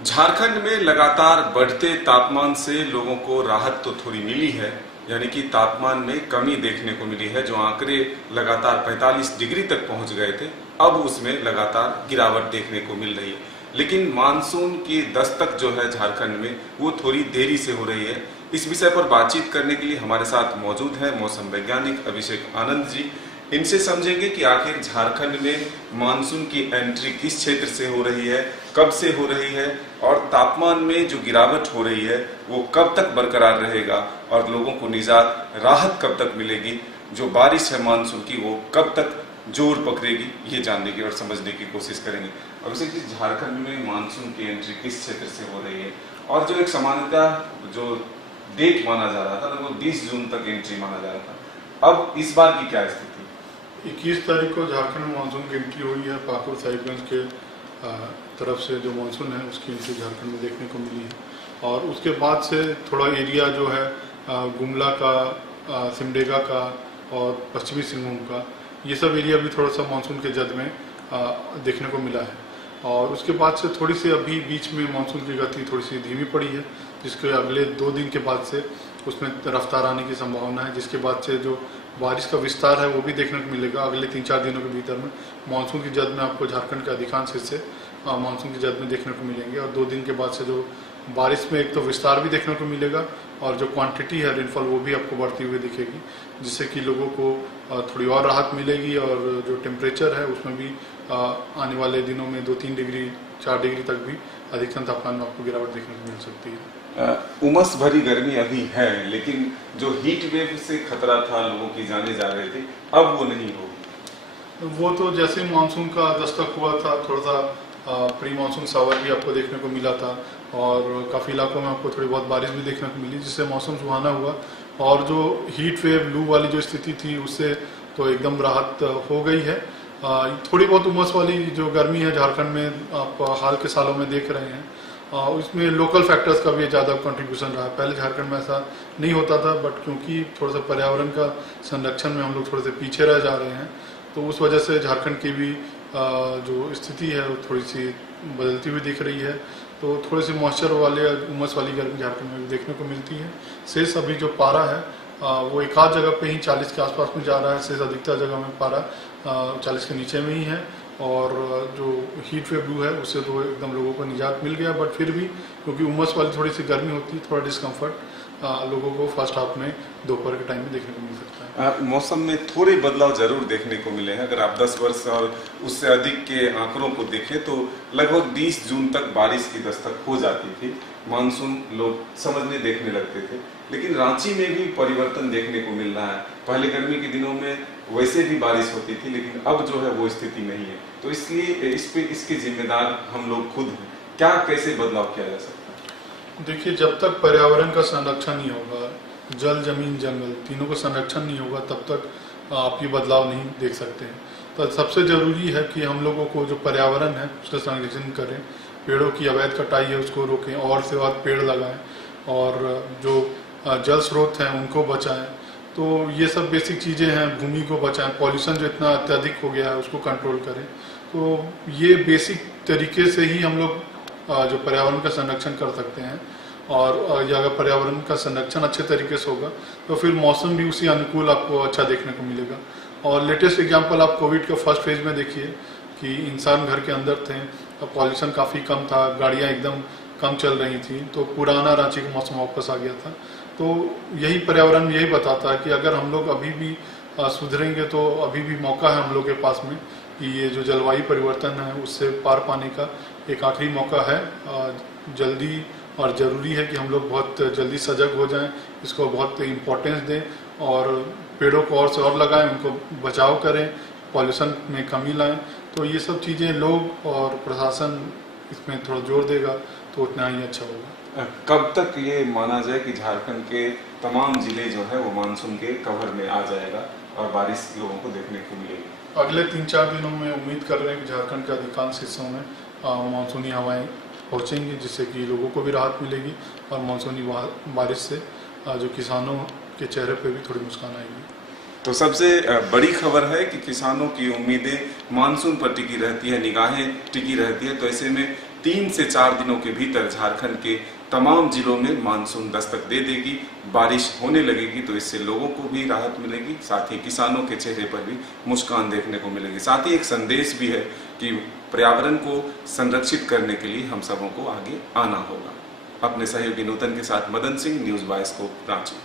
झारखंड में लगातार बढ़ते तापमान से लोगों को राहत तो थोड़ी मिली है, यानी कि तापमान में कमी देखने को मिली है। जो आंकड़े लगातार 45 डिग्री तक पहुंच गए थे, अब उसमें लगातार गिरावट देखने को मिल रही है। लेकिन मानसून की दस्तक जो है झारखंड में, वो थोड़ी देरी से हो रही है। इस विषय पर बातचीत करने के लिए हमारे साथ मौजूद है मौसम वैज्ञानिक अभिषेक आनंद जी। इनसे समझेंगे कि आखिर झारखंड में मानसून की एंट्री किस क्षेत्र से हो रही है, कब से हो रही है, और तापमान में जो गिरावट हो रही है वो कब तक बरकरार रहेगा और लोगों को निजात राहत कब तक मिलेगी। जो बारिश है मानसून की, वो कब तक जोर पकड़ेगी, ये जानने की और समझने की कोशिश करेंगे। अभिषेक जी, झारखंड में मानसून की एंट्री किस क्षेत्र से हो रही है, और जो एक सामान्यतः जो डेट माना जा रहा था ना, वो 20 जून तक एंट्री माना जा रहा था, अब इस बार की क्या स्थिति? 21 तारीख को झारखंड में मानसून की एंट्री हुई है। पाकुड़ साहिबगंज के तरफ से जो मानसून है उसकी एंट्री झारखंड में देखने को मिली है। और उसके बाद से थोड़ा एरिया जो है गुमला का, सिमडेगा का और पश्चिमी सिंहभूम का, ये सब एरिया भी थोड़ा सा मानसून के जद में देखने को मिला है। और उसके बाद से थोड़ी सी अभी बीच में मानसून की गति थोड़ी सी धीमी पड़ी है, जिसके अगले 2 दिन के बाद से उसमें रफ्तार आने की संभावना है। जिसके बाद से जो बारिश का विस्तार है वो भी देखने को मिलेगा अगले 3-4 दिनों के भीतर में। मानसून की जद में आपको झारखंड के अधिकांश हिस्से मानसून की जद में देखने को मिलेंगे। और 2 दिन के बाद से जो बारिश में एक तो विस्तार भी देखने को मिलेगा और जो क्वांटिटी है रेनफॉल वो भी आपको बढ़ती हुई दिखेगी, जिससे कि लोगों को थोड़ी और राहत मिलेगी। और जो टेम्परेचर है उसमें भी आने वाले दिनों में 2-3 डिग्री 4 डिग्री तक भी अधिकतम तापमान में आपको गिरावट देखने को मिल सकती है। उमस भरी गर्मी अभी है, लेकिन जो हीट वेव से खतरा था, लोगों की जाने जा रहे थे, अब वो नहीं होगी। वो तो जैसे मानसून का दस्तक हुआ था, थोड़ा सा प्री मानसून सावर भी आपको देखने को मिला था और काफ़ी इलाकों में आपको थोड़ी बहुत बारिश भी देखने को मिली, जिससे मौसम सुहाना हुआ। और जो हीट वेव लू वाली जो स्थिति थी उससे तो एकदम राहत हो गई है। थोड़ी बहुत उमस वाली जो गर्मी है झारखंड में आप हाल के सालों में देख रहे हैं, उसमें लोकल फैक्टर्स का भी ज़्यादा कंट्रीब्यूशन रहा है। पहले झारखंड में ऐसा नहीं होता था, बट क्योंकि थोड़ा सा पर्यावरण का संरक्षण में हम लोग थोड़े से पीछे रह जा रहे हैं, तो उस वजह से झारखंड की भी जो स्थिति है वो थोड़ी सी बदलती हुई दिख रही है। तो थोड़े से मॉइस्चर वाले उमस वाली गर्मी झारखंड में भी देखने को मिलती है। शेष अभी जो पारा है वो एक आध जगह पे ही 40 के आसपास में जा रहा है। शेष अधिकतर जगह में पारा 40 के नीचे में ही है। और जो हीट वेव लू है उससे तो एकदम लोगों को निजात मिल गया, बट फिर भी क्योंकि उमस वाली थोड़ी सी गर्मी होती है, थोड़ा डिस्कम्फर्ट लोगों को फर्स्ट हाफ में दोपहर के टाइम में देखने को मिल सकता है। मौसम में थोड़े बदलाव जरूर देखने को मिले हैं। अगर आप 10 वर्ष और उससे अधिक के आंकड़ों को देखें तो लगभग 20 जून तक बारिश की दस्तक हो जाती थी, मानसून लोग समझने देखने लगते थे। लेकिन रांची में भी परिवर्तन देखने को मिल रहा है। पहले गर्मी के दिनों में वैसे भी बारिश होती थी, लेकिन अब जो है वो स्थिति नहीं है। तो इसलिए इसके जिम्मेदार हम लोग खुद हैं। क्या, कैसे बदलाव किया जा सकता है? देखिए, जब तक पर्यावरण का संरक्षण नहीं होगा, जल जमीन जंगल तीनों का संरक्षण नहीं होगा, तब तक आप ये बदलाव नहीं देख सकते हैं। तो सबसे जरूरी है कि हम लोगों को जो पर्यावरण है उसका संरक्षण करें, पेड़ों की अवैध कटाई है उसको रोकें और से और पेड़ लगाएं, और जो जल स्रोत हैं उनको बचाएं। तो ये सब बेसिक चीज़ें हैं। भूमि को बचाएं, पॉल्यूशन जो इतना अत्यधिक हो गया है उसको कंट्रोल करें। तो ये बेसिक तरीके से ही हम लोग जो पर्यावरण का संरक्षण कर सकते हैं। और अगर पर्यावरण का संरक्षण अच्छे तरीके से होगा तो फिर मौसम भी उसी अनुकूल आपको अच्छा देखने को मिलेगा। और लेटेस्ट एग्जांपल आप कोविड के फर्स्ट फेज में देखिए कि इंसान घर के अंदर थे, पॉल्यूशन काफ़ी कम था, गाड़ियाँ एकदम कम चल रही थी, तो पुराना रांची का मौसम वापस आ गया था। तो यही पर्यावरण यही बताता है कि अगर हम लोग अभी भी सुधरेंगे तो अभी भी मौका है हम लोग के पास में कि ये जो जलवायु परिवर्तन है उससे पार पाने का एक आखिरी मौका है। जल्दी और ज़रूरी है कि हम लोग बहुत जल्दी सजग हो जाएं, इसको बहुत इम्पोर्टेंस दें और पेड़ों को और से और लगाएं, उनको बचाव करें, पॉल्यूशन में कमी लाएं। तो ये सब चीज़ें लोग और प्रशासन इसमें थोड़ा जोर देगा तो उतना ही अच्छा होगा। कब तक ये माना जाए कि झारखंड के तमाम जिले जो है वो मानसून के कवर में आ जाएगा और बारिश लोगों को देखने को मिलेगी? अगले 3-4 दिनों में उम्मीद कर रहे हैं कि झारखंड के अधिकांश हिस्सों में मानसूनी हवाएं पहुंचेंगी, जिससे कि लोगों को भी राहत मिलेगी और मानसूनी बारिश से जो किसानों के चेहरे पे भी थोड़ी मुस्कान आएगी। तो सबसे बड़ी खबर है कि किसानों की उम्मीदें मानसून पर टिकी रहती है, निगाहें टिकी रहती है। तो ऐसे में 3 से 4 दिनों के भीतर झारखंड के तमाम जिलों में मानसून दस्तक दे देगी, बारिश होने लगेगी। तो इससे लोगों को भी राहत मिलेगी, साथ ही किसानों के चेहरे पर भी मुस्कान देखने को मिलेगी। साथ ही एक संदेश भी है कि पर्यावरण को संरक्षित करने के लिए हम सबों को आगे आना होगा। अपने सहयोगी नूतन के साथ मदन सिंह, न्यूज़ बायस्कोप, रांची।